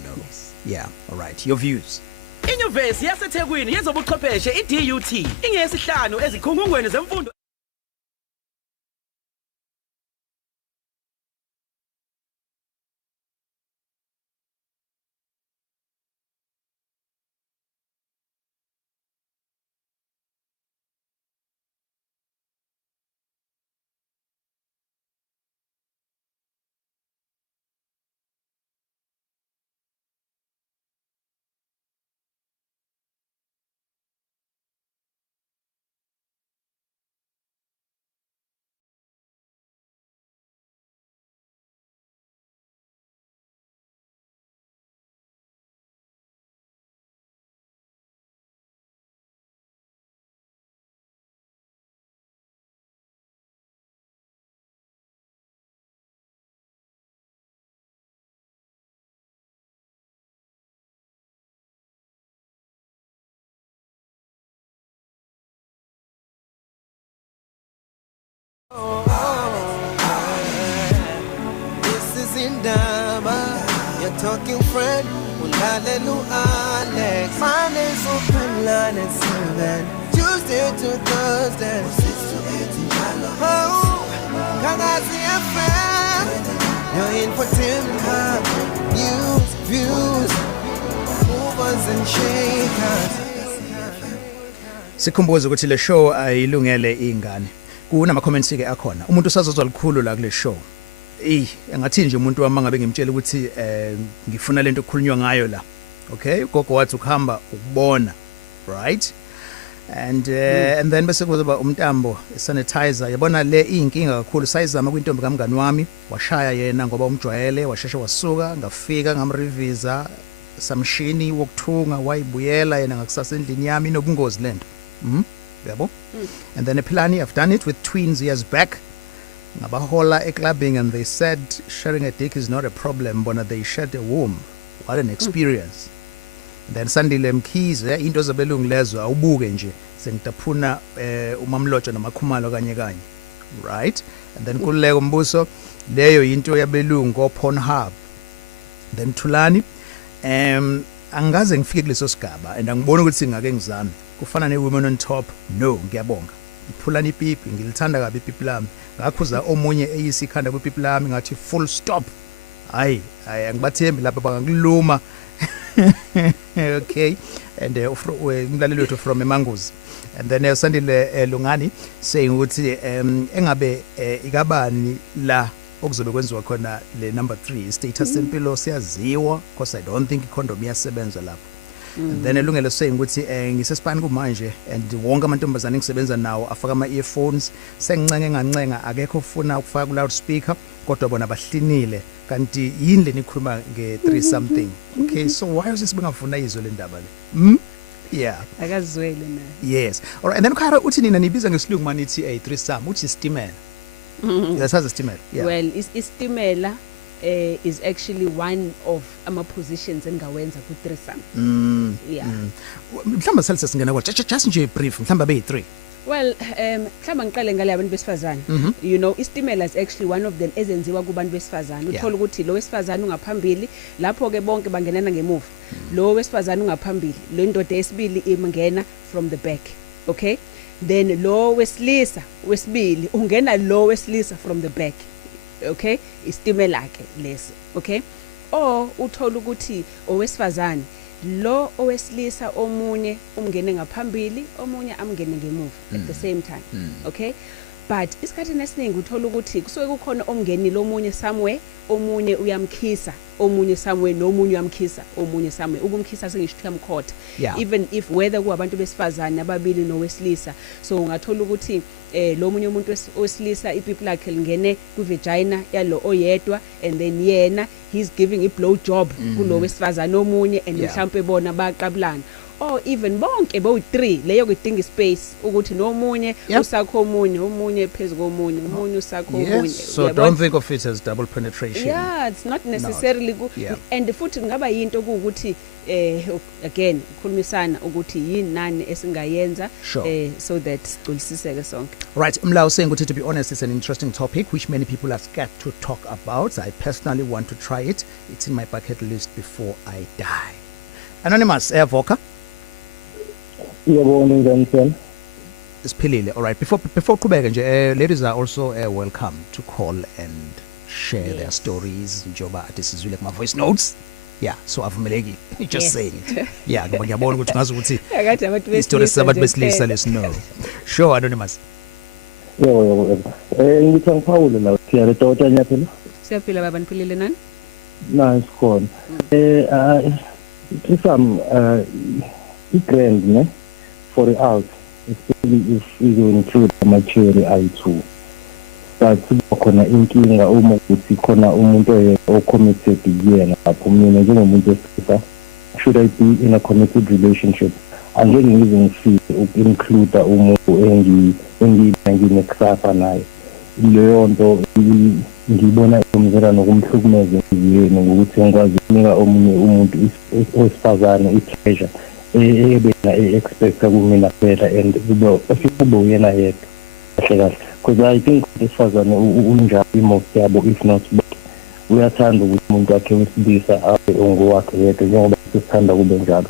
no. Yeah, all right. Your views. Inyuvesi yaseThekwini yezobuchwepheshe iDUT ingeyesihlanu ezikhungungweni zemfundo. This is Indaba, your talking friend. Ulalelu Alex. Mondays open line at 7. Tuesday to Thursday, 6 to 8 in Jalo. Oh, Kagazi FM. You're in for timber. News, views, movers and shakers. Sikhumbuze ukuthi le show ayilungele ingane. Kunama comments ke akhona. Umuntu usazozwa likhulu la kule show. Engathi nje umuntu wami ngabe ngimtshela ukuthi ngifuna lento okukhulunywa ngayo la. Okay? Gogo wathi ukuhamba ukubona. Right? And then bese kuzoba umntambo sanitizer. Yabona le inkinga kakhulu sayizama kwintombi kamngani wami, washaya yena ngoba umjwayele, washesha wasuka, ngafika ngamrevisa samshini wokuthunga wayibuyela yena ngakusasa endlini yami nobungozi lento. yabo. And then ePhilani, I've done it with twins years back. Ngabahola clubbing, and they said sharing a dick is not a problem, but they shared a womb. What an experience. Then Sandile Mkhize into zabelungu lezo awubuke nje sengitaphuna umamlotsha namakhumalo kanye kanye, right? And then kuleko mbuso leyo into yabelungu ko Pornhub. Then Thulani angaze ngifike kuleso sigaba and angibona ukuthi ngake ngizame kufana neWomen on Top. No, ngiyabonga iphulani ipipi, ngilithanda kabi ipipi lami, ngakhuza omunye eyisikhanda kwipipi lami ngathi full stop. Hayi angibathembi lapha bangakuluma. Okay, and umlaleli wethu from eMangozi. And then Sandile Lungani saying ukuthi engabe ikabani la okuzobe kwenziwa khona le number 3 status sempilo siyaziwa, because I don't think ikondom iyasebenza lapho. And then elungelo saying ukuthi ngisesipani kumanje and wonke amantombazane ngisebenza nawo afaka ama earphones, sengincenge ngancenga akekho ufuna ukufaka ku loudspeaker kodwa bona bahlinile kanti yini leni khuluma nge 3 something. Okay, so why is this bengafuna izwe le ndaba le? Yeah, akazwele na. Yes. All right, and then Khara uthi nina nibiza ngesilungu manithi a 3 some uthi stimela. That's how the stimela. Yeah. Well, istimela is actually one of ama positions engawenza ku threesome. Yeah. Mhlamba salisa singena kwa just nje brief mhlamba be 3. Well, mhlamba ngiqale ngale abantu besifazane. You know, istimela is actually one of them ezenziwa kubantu besifazane. Uthola ukuthi lo wesifazane ungaphambili, lapho ke bonke bangenana ngemuva. Lo wesifazane ungaphambili, lo indoda esibili imngena from the back. Okay? Then lo wesilisa wesibili ungena lo wesilisa from the back. Okay, istimela ke leso. Okay, o uthola ukuthi owesifazane lo owesilisa omunye umngene ngaphambili omunye amngene ngemuva at the same time. Okay, but isikhathi esiningi uthola ukuthi kusuke kukhona omngenile omunye somewhere, omunye uyamkhisa omunye somewhere, nomunye uyamkhisa omunye somewhere. Ukumkhisa sengisho uyamkhotha, even if whether kuabantu besifazane ababili nowesilisa. So ungathola ukuthi lo munye umuntu wesilisa ipipi lakhe lingene ku vagina yalo oyedwa, and then yena he's giving a blow job kulo wesifazane omunye, and mhlawumbe bona baqabulana. Or even bonke bo 3 leyo kudinga space ukuthi nomunye usakho omunye phezulu komunye, umunye usakho omunye. So don't think of it as double penetration. Yeah, it's not necessarily and futhi ngaba yinto ukuthi again khulumisana ukuthi yini nani esingayenza so that siculisiseke sonke. Right, Mlaw saying to be honest, it's an interesting topic which many people are scared to talk about. I personally want to try it. It's in my bucket list before I die. Anonymous Voka. All right, before Kubeka nje, ladies are also welcome to call and share their stories. Njoba atisizwile kuma voice notes. Yeah, so avumeleki just saying it. Yeah, ngoba ngiyabona ukuthi ngazi ukuthi istories sabantu besilisa let's know. Sure, Anonymous. Ngithi ngiphawule la siyale tota nyaphela. Siyaphila baba niphilile nani? Nice khona. Threesome i-grand ne for the out, especially if you include amatheory ayi-2. But khona inkinga uma ukuthi khona umuntu o-committed yena lapho. Mina njengomuntu wesilisa, should I be in a committed relationship? Angeke ngize ngifike uku-include umuntu enginekusasa naye. Leyo nto ngibona imzera nokumhlukumeza yena ngokuthi ngikwazi ukunika omunye umuntu wesifazane i-treasure ebena expecta kumina phela, and kube uyena yedwa kahle, because I think isifazane unjalo most yabo, if not uyathanda ukuthi umuntu wakhe wesilisa abe ongowakhe yedwa njengoba sithanda kube njalo.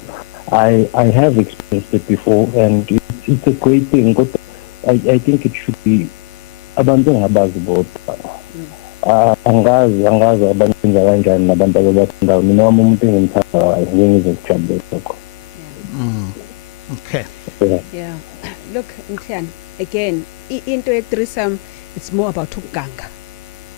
I have experienced it before, and it's a great thing, but I think it should be abantu engabazi bodwa. Angazi abantu benza kanjani nabantu ababathandayo. Mina wami umuntu engimthandayo ngizokujabulela lokho. Okay. Yeah. Look, Mthembu, again, into ye threesome, it's more about ukuganga.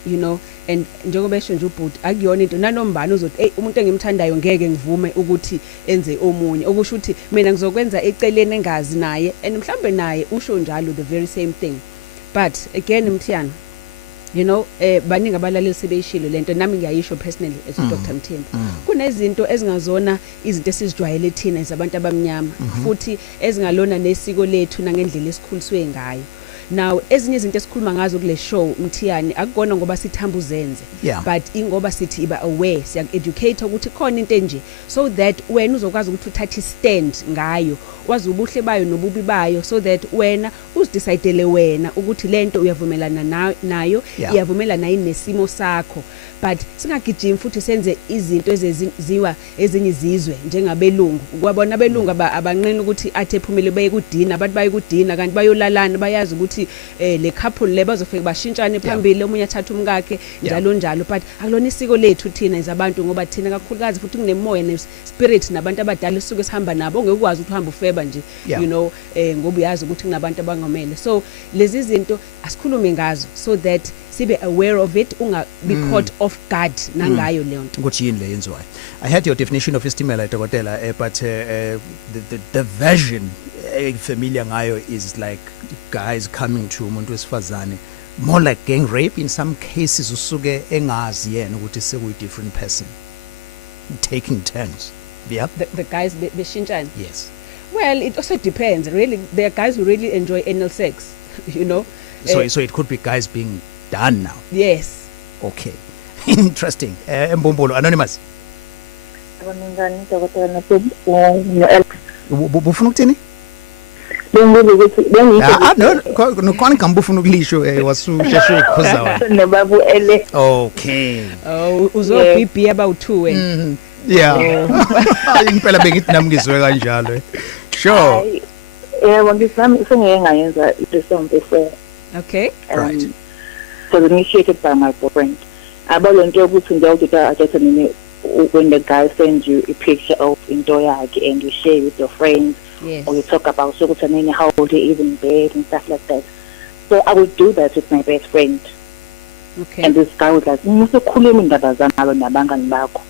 You know, and njengoba esho nje ubhuti akuyona into nanombani uzothi umuntu engimthandayo ngeke ngivume ukuthi enze omunye, okusho ukuthi mina ngizokwenza eceleni engazi naye, and mhlambe naye usho njalo the very same thing. But again Mthembu, you know baningi abalaleli sebeyishilo lento nami ngiyayisho personally as Dr Mthembu kunezinto ezingazona izinto esizijwayele thina izabantu abamnyama futhi ezingalona nesiko lethu nangendlela esikhuliswe ngayo. Now ezinye izinto esikhuluma ngazo kule show Mthiyani akukona ngoba sithamba uzenze but ingoba sithi iba aware siya educate ukuthi khona into enje so that wena uzokwazi ukuthi uthathe stand ngayo wazi ubuhle bayo nobubi bayo so that wena uzidecidele wena ukuthi lento uyavumelana nayo iyavumelana nayo nesimo sakho but singagijima futhi senze izinto ezeziwa ezinye izizwe njengabelungu kwabona abelungu abanqeni ukuthi athi ephumele baye kudina abantu baye kudina kanti bayolalana bayazi ukuthi le couple le bazofika bashintshane phambili omunye athatha umkakhe njalo njalo but akulona isiko lethu thina izabantu ngoba thina kakhulukazi futhi kunemoya nespirit nabantu abadala esuke sihamba nabo ongekwazi ukuthi uhamba ufeba nje you know ngoba uyazi ukuthi kunabantu abangamele so lezi zinto asikhulume ngazo so that sibe aware of it unga be caught off guard nangayo leyo nto ukuthi yini le yenziwayo. I had your definition of istimela dokotela but the version familiar ngayo is like guys coming to umuntu wesifazane more like gang rape in some cases usuke engazi yena ukuthi sekuyi different person taking turns. The guys beshintshan. Yes. Well, it also depends. Really, there are guys who really enjoy anal sex, you know. So it could be guys being done now. Yes. Okay. Interesting. Mbombolo Anonymous. Bufuna ukuthini? No kwani ngambufuna ukulisho wasusheshwe ikhoza. Nebabu ele. Okay. Uzobhibhi about 2 wena. Yeah. Impela bengithi nami ngizwe kanjalo. Sure. Yebo ngisami sengiyengayenza i-threesome before. Okay. Right. So initiated by my boyfriend. Abalonto ukuthi ngiyawuthi athathe nini when the guy sends you a picture of into yakhe and you share with your friends. Yes. Or you talk about how old he is in bed and stuff like that. So I would do that with my best friend. Okay. And this guy was like, "Musukhuluma indaba zami nabangani bakho."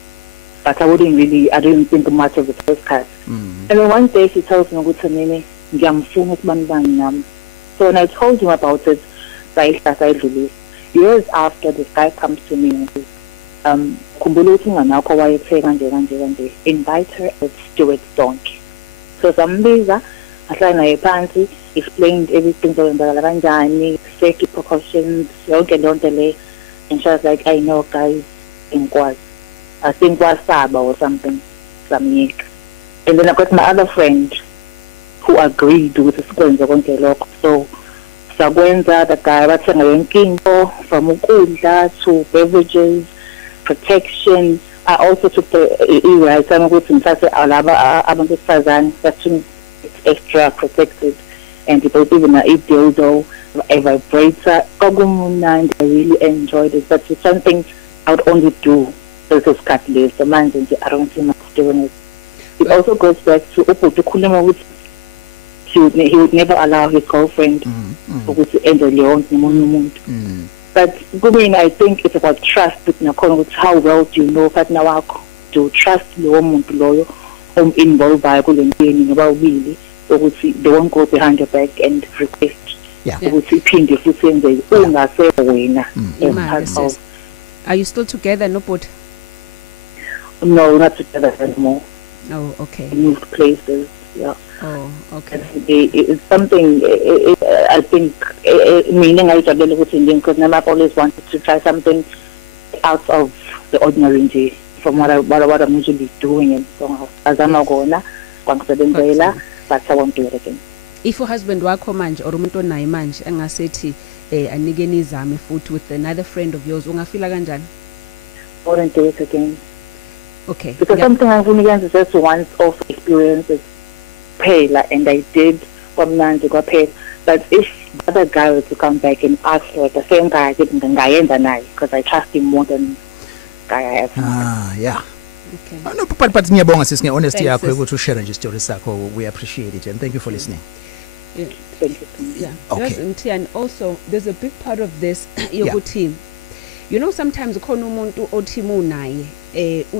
But I didn't think much of the first cut. And then one day she tells me ukuthi mina ngiyamfuna ukubani nami. So when I told him about it, years after, this guy comes to me and says, khumbula ukuthi nganakho wayethe kanje, invite her at Stuart's donkey. So sambiza ahlala naye phansi, explained everything zokwenzakala kanjani, safety precautions, yonke lonto le. And she was like, I know guys, I think was Saba or something, some yeek. And then I got my other friend who agreed with the squenza konke lokho. So sakwenza the guy bathenga yonke into from ukudla to beverages, protection. I also took the right time ukuthi ngithathe alaba abantu besifazane bathi it's extra protected, and it was even a dildo, a vibrator. And I really enjoyed it. But it's something I would only do this is catalyst. The man I don't see much doing it. It also goes back to Ukhuluma with he would never allow his girlfriend to end alone. But I think it's about trust with how well do you know that now to trust the woman loyal involved by about really they won't go behind your back and request. Are you still together, no but? No, not together anymore. Oh, okay. We moved places, yeah. Oh, okay. It's something, I think, meaning I because I've always wanted to try something out of the ordinary from what I'm usually doing. And so, as I'm not going to, but I won't do it again. If your husband wakho manje or umuntu onaye manje angasethi anike nizame futhi with another friend of yours ungafila kanjani? I wouldn't do it again. Okay. Because something I've only is just once off experiences pay and I did 1 month to go pay. But if the other guy were to come back and ask for the same guy I didn't because I trust him more than the guy I have. Yeah. Okay. No, but ngiyabonga sisi honesty yakho ukuthi ushare nje story sakho. We appreciate it and thank you for listening. Yeah. Thank you. Yeah. Okay. And also there's a big part of this yokuthi you know sometimes ukhona umuntu othi unaye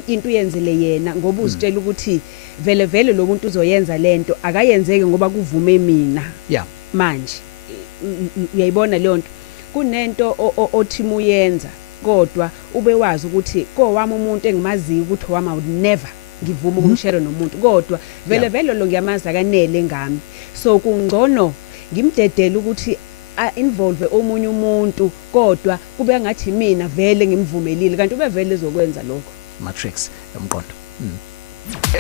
into yenzele yena ngoba uzitshela ukuthi vele lo muntu uzoyenza lento akayenzeke ngoba kuvume mina yeah manje uyayibona le nto kunento othi muyenza kodwa ube wazi ukuthi kowami umuntu engimaziyo ukuthi wami would never ngivuma ukumshare nomuntu kodwa vele lo ngiyamazi akanele ngami so kungcono ngimdedela ukuthi involve omunye umuntu kodwa kube ngathi mina vele ngimvumelile kanti ube vele ezokwenza lokho matrix emqondo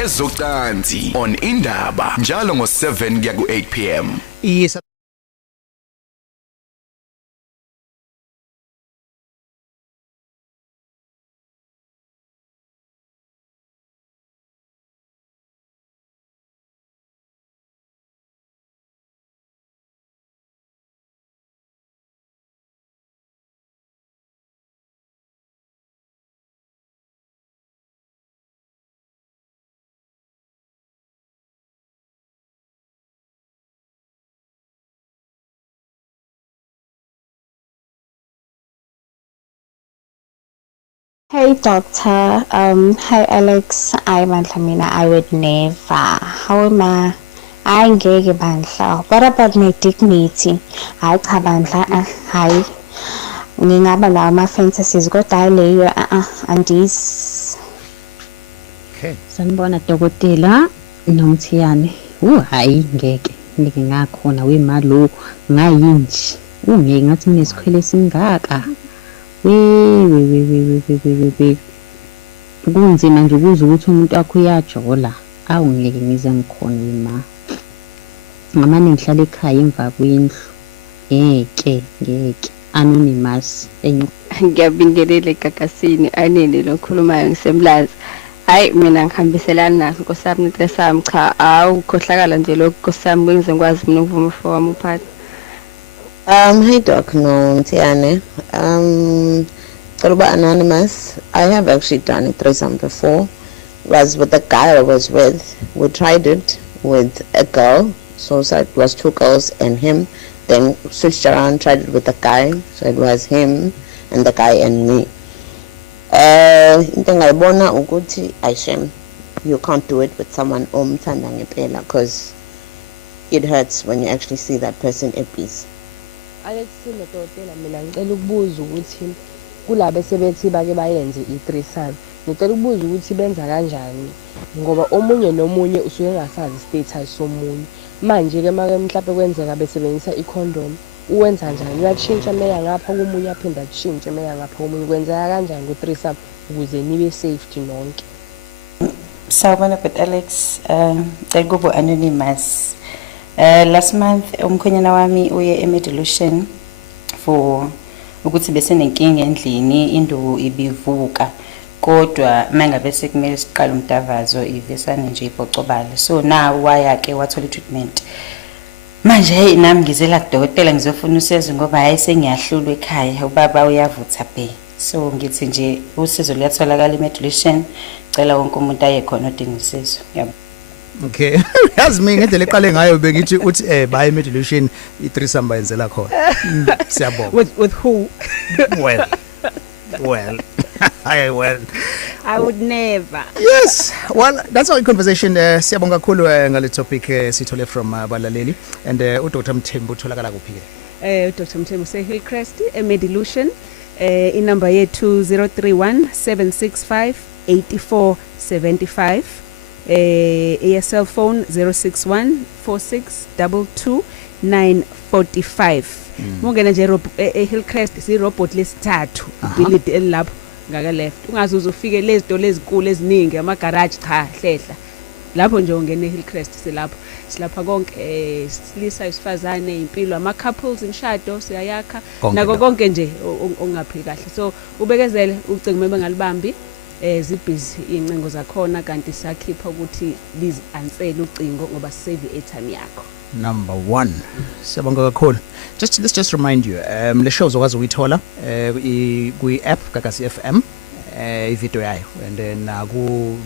Ezocansi on Indaba njalo ngo7 kuya ku8 pm. Hey doctor, hi Alex, I'm Mthembu. I would never. How am I? I ngeke bandla. What about my dignity? Hayi cha bandla, hayi. Ngingaba nawo ama fantasies kodwa leyo andis. Okay. Sanibona dokotela nomthiyane. Hayi ngeke ngakhona wemalo ngayinji. Ungeke ngathi nesikhwele singaka. We kunzima nje ukuze ukuthi umuntu wakho uyajola awungeke ngize ngikhona wema ngamane ngihlala ekhaya emva kwendlu ngeke anonymous ngiyabingelele gagasini anene lokhulumayo ngisemlazi hayi mina ngihambiselana naso nkosami nentesami cha awukhohlakala nje lokho nkosami bengize ngikwazi mina ukuvume for wami uphathi. Hey Doc, no, Mthembu. Anonymous. I have actually done a threesome before. It was with the guy I was with. We tried it with a girl, so it was 2 girls and him. Then switched around, tried it with a guy, so it was him and the guy and me. You can't do it with someone because it hurts when you actually see that person at peace. Alex Sinototela mina ngicela ukubuza ukuthi kulabe sebethi bake bayenze i-threesome ngicela ukubuza ukuthi benza kanjani ngoba omunye nomunye usuke engasazi status somunye manje ke make mhlawumbe kwenzeka besebenzisa i-condom uwenza njani uyatshintsha meya ngapha komunye aphinda atshintshe meya ngapha komunye kwenzeka kanjani ku-threesome ukuze nibe safety nonke. Sawubona but Alex ngicela kubo anonymous. Last month umkhwenyana wami uye eMedilution for ukuthi bese nenkinga endlini induku ibivuka kodwa mangabe sekumele siqala umdavazo ivesana nje ibhocobala so now wayake wathola treatment manje hey nami ngizela kudokotela ngizofuna usizo ngoba hayi sengiyahlulwa ekhaya ubaba uyavutha be so ngithi nje usizo luyatholakala eMedilution cela wonke umuntu aye khona odinga usizo yabo. Okay. Yazi mina ngendlela eqale ngayo bengithi uthi baye Medilution i-threesome bayenzela khona. Siyabonga. With who? Well. I would never. Yes. Well, that's our conversation. Siyabonga kakhulu ngale topic sithole from balaleli and uDr Mthembu utholakala kuphi ke? Dr Mthembu Hillcrest eMedilution inumber yethu 031 765 8475. A cell phone 061 4622 945. Mungena nje Hillcrest si robot lesithathu ability elapho ngaka left ungaze uzofike lezi door ezikulu eziningi ama garage cha hlehla lapho nje ungena eHillcrest silapha konke silisa isifazane impilo ama couples imshado siyayakha nako konke nje ongaphili kahle so ubekezele ucingo mebengalibambi zibhizi incengo zakhona kanti sakhipha ukuthi please ansele ucingo ngoba save airtime yakho. Number 1. Siyabonga kakhulu. Let's just remind you le show zokwazi ukuyithola ku app Gagasi FM ivideo yayo and then ku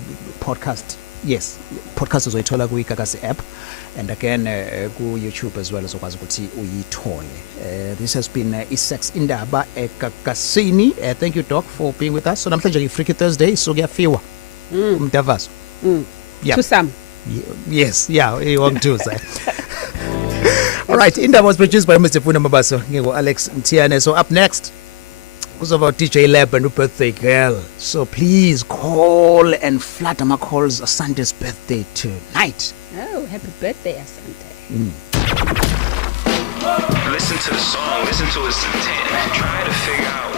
podcast. Yes, podcast uzoyithola ku Gagasi app and again ku YouTube as well zokwazi ukuthi uyithole. This has been Sex Indaba eGagasini. Thank you Doc for being with us. So namhlanje Freaky Thursday so kuyafiwa. Umdavazo. Yeah. To some. Yes, yeah, you want to say. All right, Indaba was produced by Mr. Funa Mabaso, Alex Mtiane. So up next, who's about DJ Lab and birthday girl. So please call and flatter my calls Asante's birthday tonight. Oh, happy birthday, Asante. Listen to the song, listen to its intent, try to figure out